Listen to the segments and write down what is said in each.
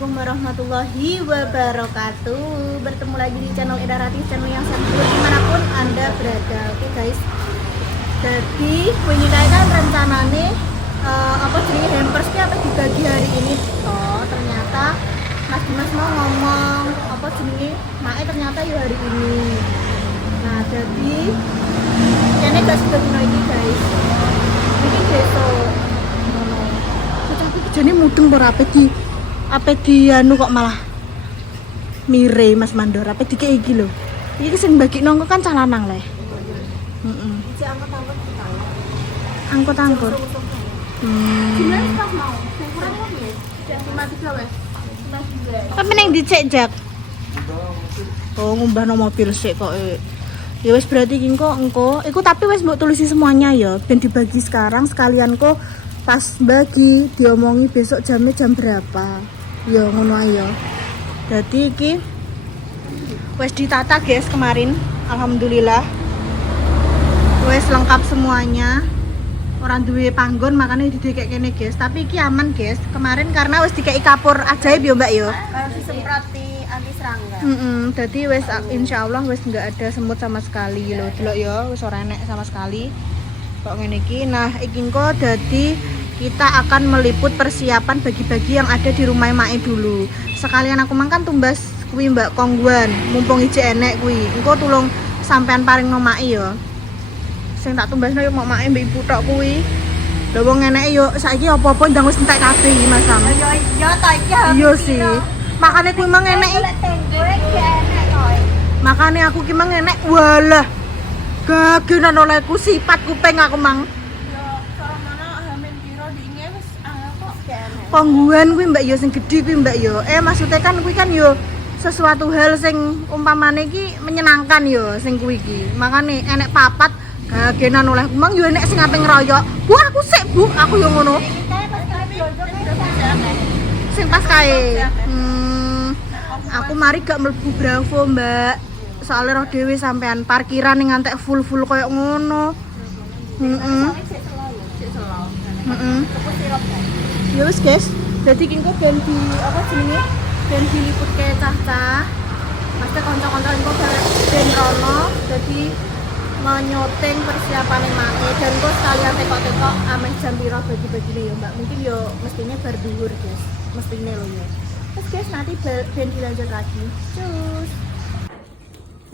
Assalamualaikum warahmatullahi wabarakatuh. Bertemu lagi di channel Eda Ratih, channel yang sehat dimanapun Anda berada. Oke guys, jadi ini kan rencananya jadi hampersnya apa dibagi hari ini. Oh ternyata Mas Dimas mau ngomong mae ternyata ya hari ini. Nah jadi ini gak sudah ini guys, mungkin besok jadi mudeng berapa di anu kok malah mire Mas Mandor apa di kayak iki lho. Iki sing bagi nongko kan cah lanang le. Heeh. Angkut-angkut. Gimana pas mau? Sing kurang ya? Cuma 3 wes. Tapi neng dicek Jak. Oh ngumbahno mobil sik kok. Ya wes berarti iki engko iku tapi wes mbok tulisi semuanya ya ben dibagi sekarang sekalian kok pas bagi diomongi besok jam berapa. Ya ngono ayo. Jadi iki wes ditata guys kemarin. Alhamdulillah. Wes lengkap semuanya. Orang duwe panggon makanya didekek kene guys. Tapi iki aman guys. Kemarin karena wes dikei kapur ajaib ya Mbak yo. Disemproti anti serangga. Jadi wes insyaallah wes nggak ada semut sama sekali lho. Delok ya wes ora enek sama sekali. Kok ngene iki. Nah, iki kok dadi kita akan meliput persiapan bagi-bagi yang ada di rumah Mae dulu. Sekalian aku mangkan tumbas kuwi Mbak Kongguan, mumpung ije enek kuwi. Engko tulung sampean paring no Mae ya. Sing tak tumbasno yo mok Mae mbek ibu tok kuwi. Lah wong eneke yo saiki apa-apa ndang wis entek kabeh iki Mas Sam. Ya iya ta iki. Iya sih. Makane kuwi mang enek. Makane aku ki mang enek. Walah. Gagenan olehku sifat kuping aku mang. Pangguan kuwi Mbak yo sing gedhi kuwi Mbak yo. Maksudnya kan kuwi kan yo sesuatu hal sing umpamane iki menyenangkan yo sing kuwi iki. Makane enek papat gagenan oleh kumang yo enek sing ape ngeroyok. Bu aku sik Bu, aku yo ngono. Sing pas kae. Aku mari gak mlebu Bravo Mbak. Soalnya roh dhewe sampean parkiran ning ngantek full koyo ngono. Ya wis guys, jadi kingko ben di apa jenenge? Ben diliput ke cah-cah. Mesti kanca-kanca engko ben rono jadi menyoteng persiapan Mae dan kok sekalian tekok-tekok ameh jam piro bagi-bagine ya Mbak. Mungkin yo mestinya bar dhuwur guys. Mestine lho ya. Terus guys nanti ben dilanjut lagi. Cus.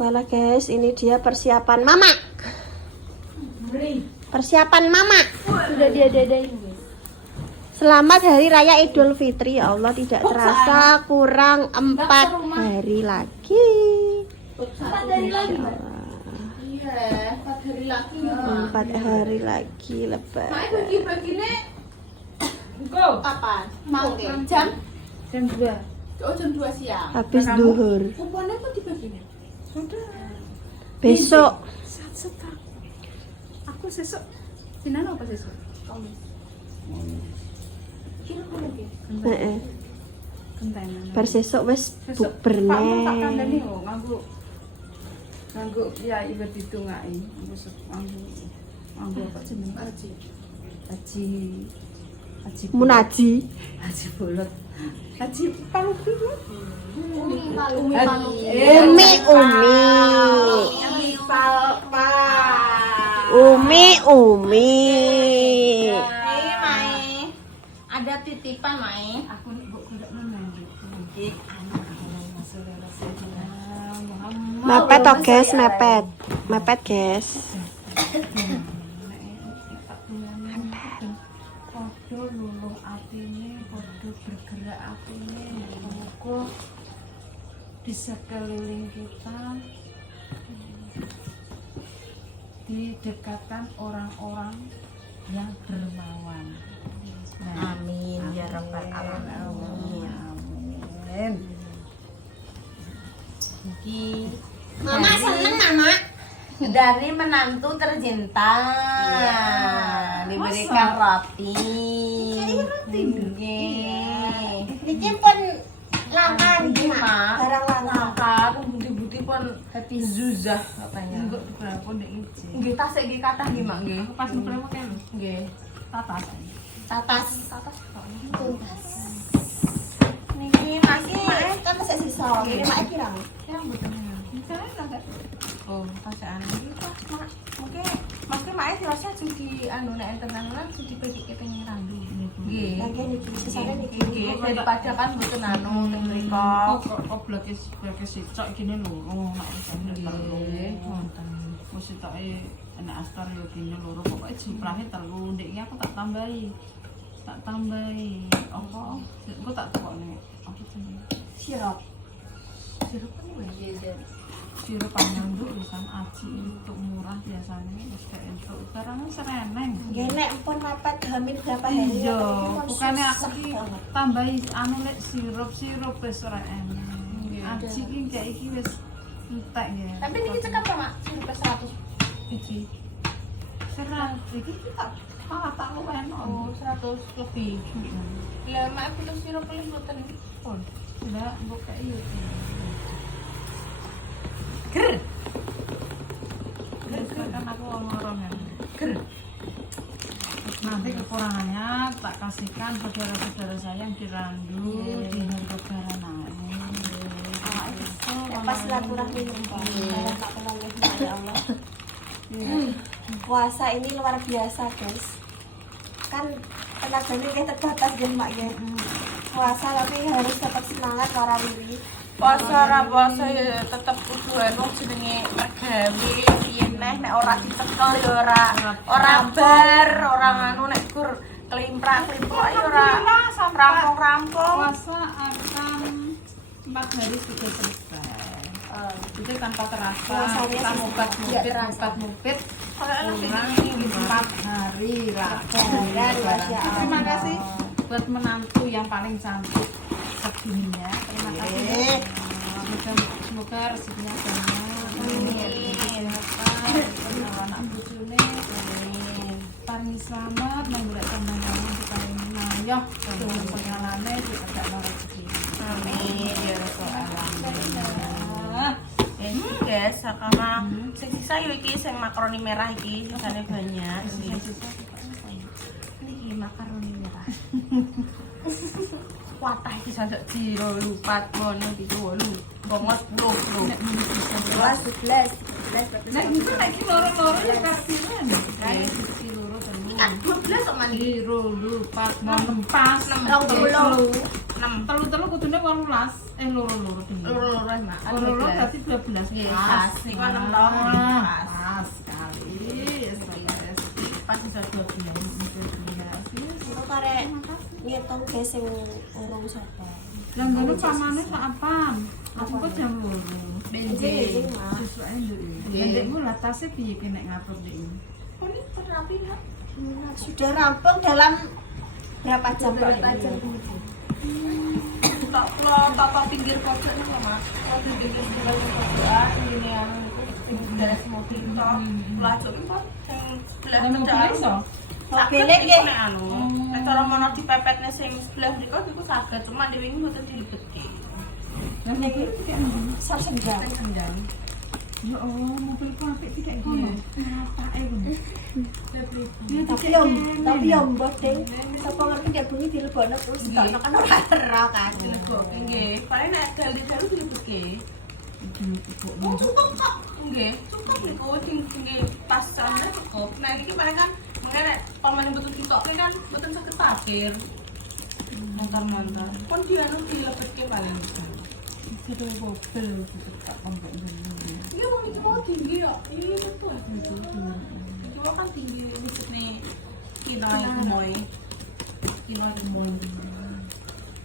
Wala guys, ini dia persiapan mama. Persiapan mama. Sudah diadain guys. Selamat Hari Raya Idul Fitri. Ya Allah, tidak terasa kurang 4 hari lagi. 4 hari lagi. Iya, 4 hari lagi. 4 hari lagi lebaran. Mae bagi-bagine go. Kapan? Mau jam 2. Oh, jam 2 siang. Habis duhur. Kuponnya kok dibagine? Sudah. Besok. Setak. Aku sesuk. Sinan apa sesuk? Kamis. Kira apa lagi? Heeh. Kentenan. Bar sesuk wis bukber Pak mau tak kandani neh. oh nganggo ya ibadah ditungaki nganggo apa jeneng haji Munaji. haji bolot haji palu Umi. Ada titipan Mae. aku nek mbok golekno nang iki Mepet toh guys, mepet guys. Podo luluh atine, podo bergerak atine, muga di sekeliling kita didekatkan orang-orang yang dermawan. Amin ya rabbal alamin. Amin. Iki Mama seneng Mama. dari menantu tercinta. Iya. Diberikan roti. Iki pun langka Iki Mak. barang langka. Langka, budi-budi pun happy zuzah katanya. Enggak berapa ndek iki. Nggih tasik nggih kathah nggih Mak nggih. Pas nukremo kan. Nggih. Tatas. Tatas. Tatas. Tuntas. Niki Ini Mak kan masih sisa. Ini Mak pirang. Yang betulnya. Misalnya enggak. Oh, pasaan iki Pak. Mungkin Mak dirasa jadi anu nek enten-anuan jadi pegi pengen randu. Nggih. Lagi niki sisane niki. Nggih, daripada kan mboten anu teng mriko. Kok blekis sicok gini lho. Oh, nek jane telu. Wonten. Wis sitoke enak astar yo gini loro pokoke jumlahe telu. Ndek iki aku tak tambahi. Apa? Engko tak tukokne. Apa jenenge? Sirup. Sirup kan wae. Sirup panyanduk pisan aji untuk murah biasanya wis gak entuk. Sekarang sereneng. Nggih nek pun mepet hamil berapa hari. Iya, bukannya aku ki tambahi anu lek sirup wis ora enak. Aji ki kayak iki wis entek ya. Tapi ini cekap ya, Mak? Sampai 100. Iki. Serang iki tak malah tak luwen. Oh, 100 lebih. Lah, Mak butuh sirup paling mboten pun. Enggak, buka iya. Ger. Kan aku ngomong ya. Ger. Nanti kekurangannya tak kasihkan saudara-saudara saya yang dirandu di negara lain. Pas silaturahmi tak kenal ya Allah. Puasa ini luar biasa guys. Kan tenaganya kayak terbatas ya Mak ya. Puasa tapi harus tetap semangat warawiri. Puasa ya tetep kudu anu jenenge mergawe piye neh nek ora ditekel ya ora bar, ora anu nek gur klimprak-klimprok ya ora rampung-rampung. Puasa akan 4 hari sudah selesai. Itu tanpa terasa kita mupet kurang 4 hari lah. Terima kasih buat menantu yang paling cantik sedunia. Terima kasih. Semoga rezekinya banyak. Anak bojone paling selamat menggolek teman-teman di paling ayo dengan pengalane juga ada rezeki. Amin ya rabbal alamin. Guys, Sakama sing sisa yo iki sing makaroni merah iki sisane banyak. Niki makaroni merah. Watah iki sajak jiro lupat ngono iki 8. Bongos 10. Nek 11. nek iki nek iki loro-loro ya kasihan. Kae sisi loro telu. 12 kok mandi. Jiro lupat 6 pas 20. 6. Telu-telu kudune 18. Loro-loro dhewe. Loro-loro Mak. Loro berarti 12 Iya, pas. pas. Niku 6 tahun. Pas. Pas sekali. Pas bisa 12. Itu karek ngitung guys sing urung sapa. Lah ngono pamane sak apaan? Aku kok jam 2. Benjing Mak. Sesuai nduk. Ndekmu lah tasnya piye ki nek ngatur ndek ini? Oh, ini terapi Mak. Sudah rampung dalam berapa jam? Kalau pinggir pojok nih Mas. Kalau pinggir pojok ini yang beres mobil toh. Lajur kok sing sebelah pedal. Mobilnya nggih. Nek anu, nek cara mono dipepetne sing sebelah mriko iku saged, cuma dhewe iki mboten dilebetke. Lah iki kayak ngono. Sarsenjang. Senjang. Ya Allah, mobilku apik iki kayak ngono. Apake ngono. Tapi yo mbok ding sapa ngerti nek bunyi dilebokno terus ditokno kan ora ero kan. Dilebokke nggih. Paling nek dalu-dalu dilebetke. Oh, cukup kok. Nggih, cukup niku sing tas sana cukup. Nah iki paling kan nek pamane betul ditokke kan mboten saged parkir. Montar-montar. Pun dianu dilebetke paling bisa. Itu mobil tak kompok ngono. Iya, wong iki mau tinggi ya. Iya betul. Itu kan tinggi nih kilo gemoy.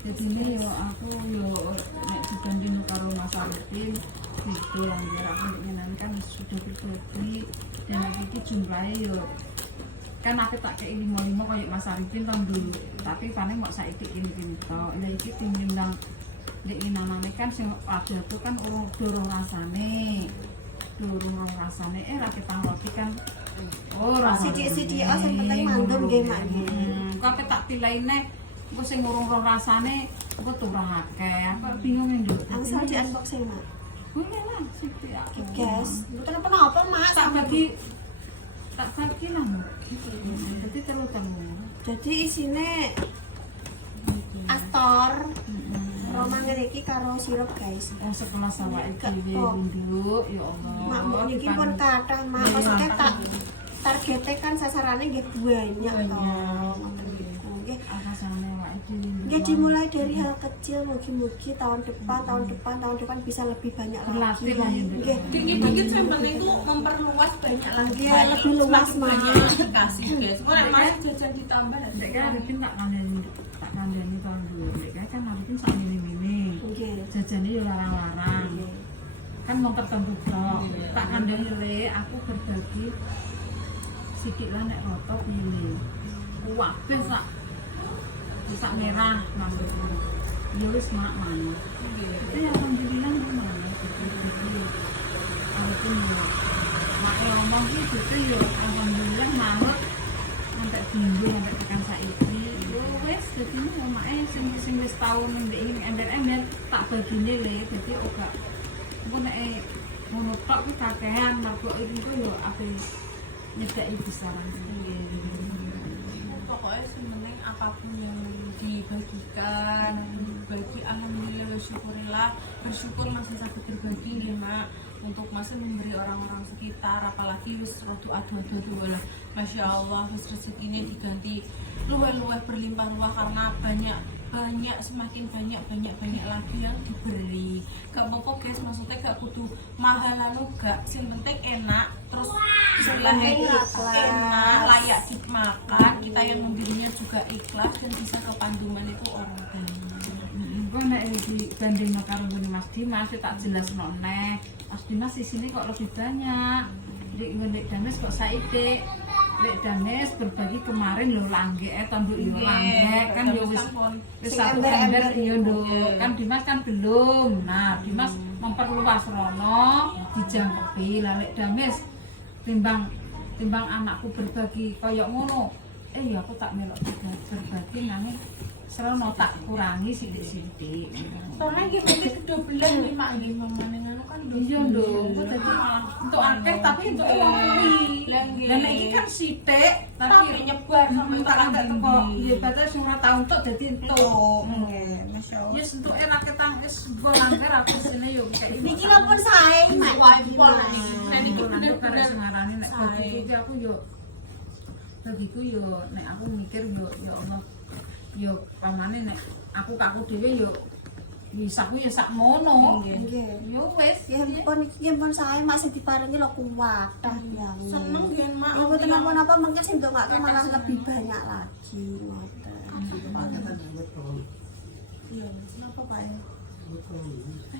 Jadi ini yo aku yo nek dibanding karo Mas Arifin itu langgar aku menyenangkan sudah pribadi dan iki jumlahe yo kan aku tak kei 5 koyo Mas Arifin tahun dulu tapi paling kok saiki ini tok lha iki timbang nek inanane kan sing ada tuh kan dorong rasane ra ketang roti kan ora Sithik-sithik sing penting mandum nggih Mak. Kok tak pilaine engko sing urung rasane engko turah akeh aku bingung nduk Angsal di unboxing Mak. boleh lah sithik aku Guys, mboten apa-apa Mak. tak bagi lah jadi telu. Jadi isine aktor Roma ngene iki karo sirup guys. Yang sekolah awake dhewe nduk ya Allah. Mak niki pun kathah mak maksudnya tak targetnya kan sasarannya nggih banyak toh. Nggih. Akasane awake dhewe. Nggih dimulai dari hal kecil mugi-mugi tahun depan bisa lebih banyak Berlatih lagi. lah ya, Nduk. Nggih. Dikit-dikit sampean itu memperluas banyak lagi. Nggih, lebih luas mak. Dikasih guys. Mulai masih jajan ditambah. Nek kan Arifin tak kandani tahun dulu. Nek kan Arifin sak mini-mini. Nggih. Jajane yo larang-larang. Kan mau tertentu tok. Tak kandani le aku berbagi sikit lah nek roto pilih. Kabeh sak merah manut. Ya wis mak manut. Itu ya alhamdulillah gimana gitu. Arifin yo mak ngomong iki gitu yo alhamdulillah manut sampai minggu sampai tekan saiki. Wes dadi omake sing wis tau ning iki ember-ember tak bagine le dadi ora engko nek ngono tok ki kakehan mergo itu yo ape nyedaki besaran. Pokoknya sementing apapun yang dibagikan bagi alhamdulillah bersyukur masih sakit berbagi ya mak untuk masih memberi orang-orang sekitar apalagi wis rodo adu-adu lah masya Allah wis rezeki ini diganti luwe-luwe berlimpah-limpah karena banyak semakin banyak lagi yang diberi gak apa-apa guys maksudnya gak kudu mahal gak yang penting enak terus istilahnya enak layak dimakan kita yang memberinya juga ikhlas dan bisa kepanduman itu orang banyak. Gue nek dibanding karo ngene Mas Dimas tak jelasno neh. Mas Dimas di sini kok lebih banyak. Ndek Danes kok saiki. Ndek Danes berbagi kemarin lho langge tanduk yo langge kan yo wis satu ember yo nduk. Kan Dimas kan belum. Nah, Dimas memperluas rono dijangkepi. Lah lek Danes timbang anakku berbagi kaya ngono. Ya aku tak melok berbagi nanging serono tak kurangi sithik-sithik. Soalnya kita kedobelan nih mak nggih mamane ngono kan Iya nduk, dadi untuk akeh tapi untuk wong kuwi. Lah nek iki kan sithik tapi nyebar sampe tak angkat teko ya batas ora tau entuk dadi entuk. Nggih, masyaallah. Yes entuk era ketang wis go langgar aku sine yo kayak iki. Niki pun sae mak. Nah niki bener-bener sengarane nek bagiku aku yo bagiku yo nek aku mikir yo ya Allah yo pamane nek aku kakku dhewe yo bisa ku ya sak mono. Nggih. Yo wis Ya pun iki pun sae masih diparingi lho kuwatah ya. seneng nggih mak Ya mboten napa-napa mungkin sing ndongake malah lebih banyak lagi ngoten. Iya, kenapa Pak?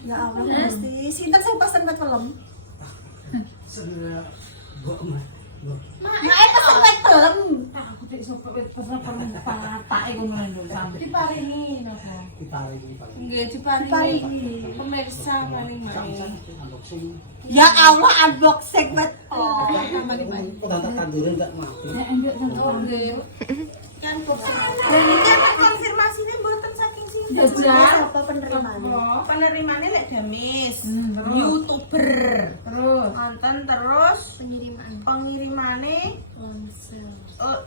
Ya Allah, mesti sinten sing pesen wet pelem? Mak pesen wet pelem. aku dik sok wit pernah patake ngono lho sampe. diparingi napa nggih diparingi pemirsa maning-maning Ya Allah, unboxing wet Nek enggak tentu nggih. kan boxing Dan ini kan konfirmasinya mboten saking sini. Jajan. Apa penerimane? penerimane lek Damis Terus YouTuber terus konten terus Pengiriman pengirimane ponsel.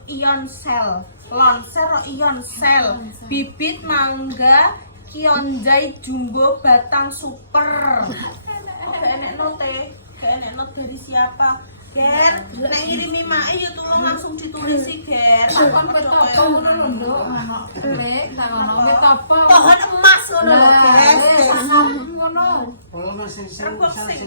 Ionsel Lonsel Ionsel bibit mangga Kionjai Jumbo Batang Super gak enek note dari siapa Ger, nek ngirimi mae ya tolong langsung ditulisi Ger kon wit apa ngono lho nduk ono lek tak ono wit apa Pohon emas ngono lho, guys. ngono reboxing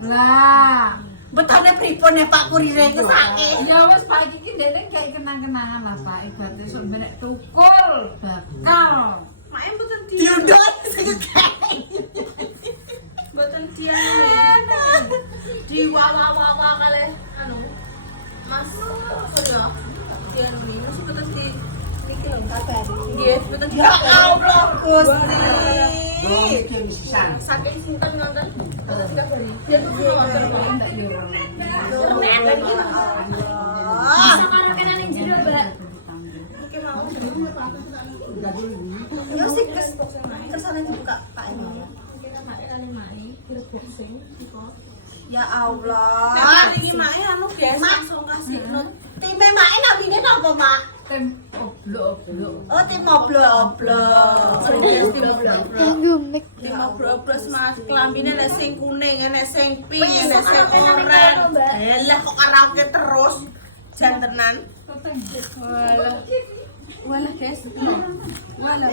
lah Betane pripun ya Pak Kurire iku sake. ya wis Pak iki ndene kayak kenang-kenangan lah Pak ibate sok benek tukul bakal mae mboten di Diundang sing mboten dia di wawa kali anu Mas Surya dia ini masih betul di iki lho kabari. dia betul di Ya Allah, Gusti. saking sinten nonton betul di kabari dia tuh nonton ndak yo oke mau Yo sik kesana dibuka Pak ini. Ya Allah. Nah, ini mae anu guys Mak. langsung kasih not Time Mak nabine napa, Mak? tem Oh, tim oblok-oblok. Tim oblok Mas, kelambine nek sing kuning, nek sing pink, nek sing oranye. Lah kok karaoke terus. Jan tenan. Walah guys. Walah.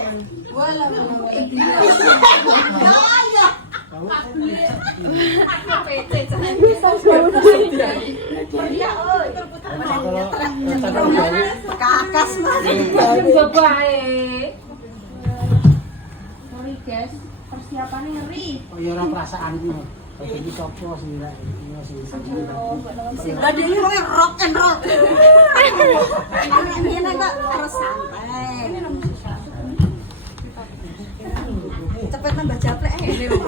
Kakas Mas. Sorry guys, persiapannya ngeri. Oh ya ora perasaan iki. Iki sopo sih rek? Iya sih. Lah dhewe rock and roll. Ini kok harus santai. Cepet nambah japlek ngene lho.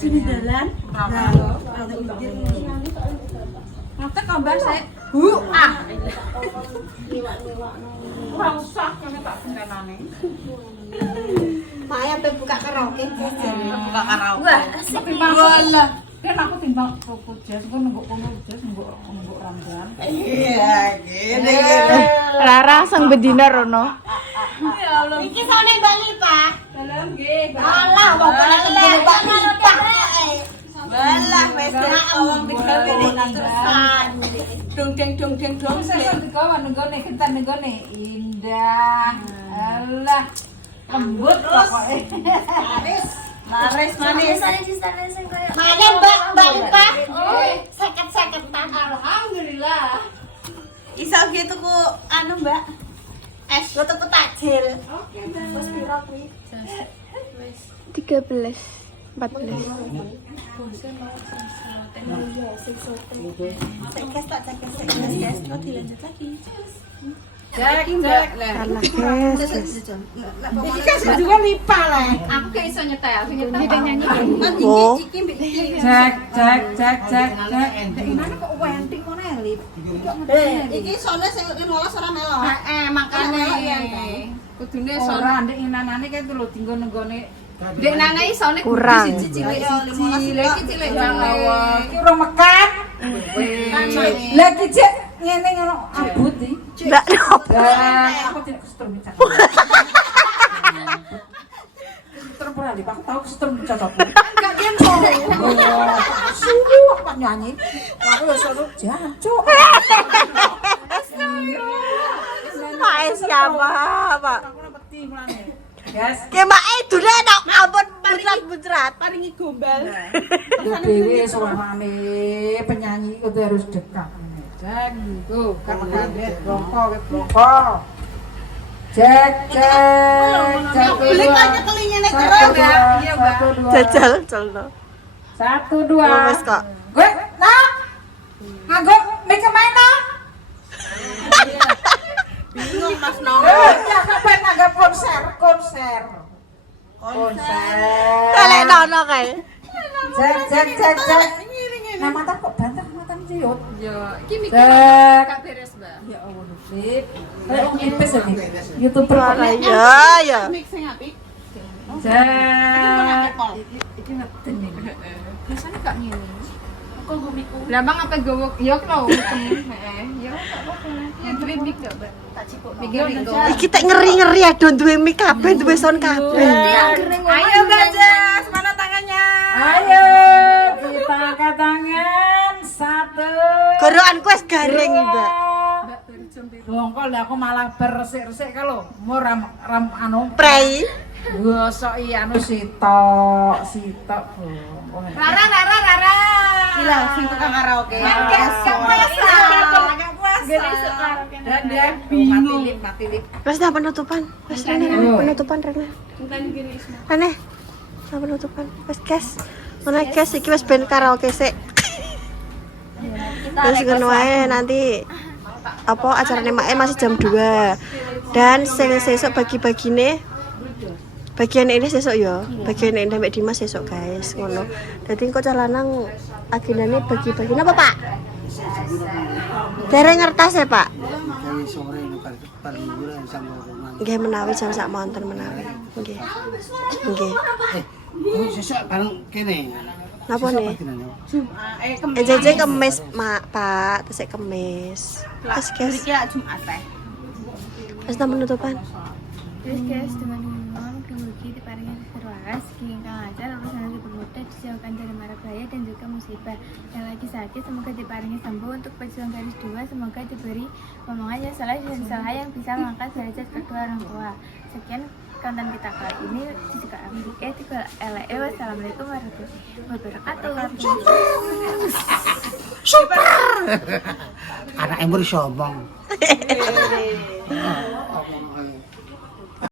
Sini dalan. Nanti kabar saya. Ora usah kene tak senenane. Maya sampai buka karaoke guys. Buka karaoke. Wah, asik. Walah, kan aku timbang toko jas, kok nunggu kono jas, nunggu Ramdan. Iya, gini. Rara sang bedina rono. Iki sone Mbak Lipa. Dalam nggih. Alah, wong kene Mbak Lipa. Balah wis wong digawe Terusan. dong dong. Saya nenggone kentan nenggone indah. Alah. Lembut pokoknya. Laris manis. Mana Mbak Lipa? Seket-seketan. Alhamdulillah. Iso gitu ku anu Mbak. Es lo tuku takjil. Oke, Wis piro kuwi? 13, 14. Iya, sing sote. Cek tak cek guys. Mau dilanjut lagi. Cek. Alah, guys. Iki kan juga Lipa lah. Aku kayak iso nyetel, aku nyanyi. Oh, Cek. Gimana kok wenting ngono ya, Lip? Iki sone sing 15 ora melo. Makane iya. Kudune ora ndek nanane kae tuh lho dinggo nenggone. Ndek nane isone Kurang. siji cilik. Lha iki cilik banget. Iki ora mekan. Lah iki cek ngene ngono abut iki. enggak no. Aku tidak kesetrum cak. Kesetrum ora Lip, aku tahu kesetrum cak aku. Enggak diam sore. Suruh apa nyanyi. Aku ya selalu jancuk. Pak siapa, Pak? Aku ora peti mulane. Guys, Ki mak itu dah nak ampun muncrat-muncrat. Paringi gombal. dewe suarane penyanyi itu harus dekat. Cek gitu, karena kaget bloko. Cek. Beli banyak telinga nek Iya, Mbak. Jajal celno. 1 2. Wes kok. Gue, nah. Nganggo make mana? Bingung Mas Nono. Ya kapan nanggap konser. Kalek nono kae. Cek. Nah, mata kok bantah mata ciut. Yo, iki mikir Cek. gak beres, Mbak. Ya Allah, Sip. Kayak ngipis ini. YouTuber kok. Ora ya. Mix sing apik. Cek. Iki ngeten iki. Biasanya gak ngene. Kok gue miku. Lah Bang apa gowo yo lho hitam. Heeh, yo gak apa-apa. Yang duwe mic gak, Mbak? Tak cipuk mikir ringgo. Iki tek ngeri-ngeri adon duwe mic kabeh, duwe sound kabeh. Ayo Gajas, mana tangannya? Ayo kita angkat tangan. 1. Gorokanku wis garing, Mbak. Bongkol aku malah bersik-resik kalau mau ram anu Prei. gosok anu sitok. Rara. Gila, sing tukang karaoke. Guys, gak puasa. Dan dia bingung. Mati lip. Wes dah penutupan. Wes Rene, penutupan Rene. Rene. Dah penutupan. Wes guys. Mana guys iki wis ben karaoke sik. Terus ngono wae nanti apa acarane Mae masih jam 2. Dan sing sesuk bagi-bagine bagian ini sesuk ya. Bagian ini Mbak Dimas sesuk guys, ngono. Dadi engko cah lanang agendane bagi-bagi apa, Pak? Dereng ngertas ya, Pak? Kayak sore ini paling liburan sama rumah. Nggih menawi jam sak monten menawi. Nggih. Oh, sesuk bareng kene. Napa nih? Jeje kemis, Mak, Pak, tesik kemis. Wes guys. Iki Jumat teh. Asna penutupan. Terus guys, dengan hubungan kemudian diparingi terwaras, kingkang ajar, urusan dipermudah, dijauhkan dari mara bahaya dan juga musibah. Yang lagi sakit semoga diparingi sembuh. Untuk pejuang garis 2 semoga diberi omongan yang salah dan salah yang bisa mengangkat derajat kedua orang tua. Sekian konten kita kali ini. Jika wassalamualaikum warahmatullahi wabarakatuh. Anak yang bersombong.